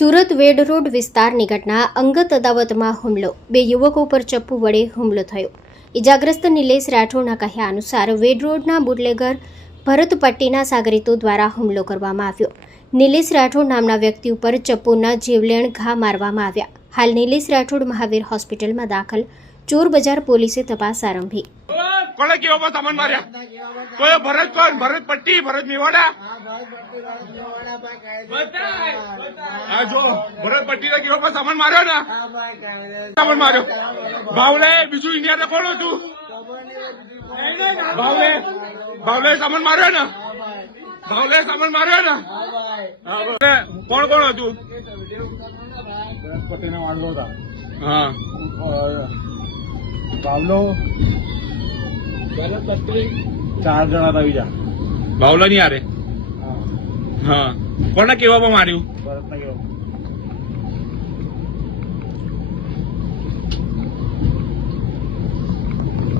સુરત વેડ road વિસ્તારની ઘટના અંગત અદાવતમાં હુમલો બે યુવકો પર ચપ્પુ વડે હુમલો થયો। ઇજાગ્રસ્ત નિલેશ રાઠોડના કહ્યા અનુસાર વેડ રોડના બુટલેગર ભરત પટ્ટીના સાગરીતો દ્વારા હુમલો કરવામાં આવ્યો। નિલેશ રાઠોડ નામના વ્યક્તિ ઉપર ચપ્પુના જીવલેણ ઘા મારવામાં આવ્યા। હાલ નિલેશ રાઠોડ મહાવીર હોસ્પિટલમાં દાખલ। ચોર બજાર પોલીસે તપાસ આરંભી। કોણે કેવો પર સામાન માર્યા? કોઈ ભરત કોણ? ભરત પટ્ટી, ભરત મેવાડા? હા જો ભરત પટ્ટી કેવો પર સામાન માર્યો ને? સામાન માર્યો ભાવલે બીજું ઇન્ડિયા કોણ હતું? ભાવલે સામાન માર્યો ને? ભાવલે સામાન માર્યો ને? કોણ કોણ હતું? પતિને વાળલો હતા। હા બાવલો 4 જણા હતા બીજા। ભાવલા ની આરે? હા કોને કેવામાં માર્યું? ભરતને કેવો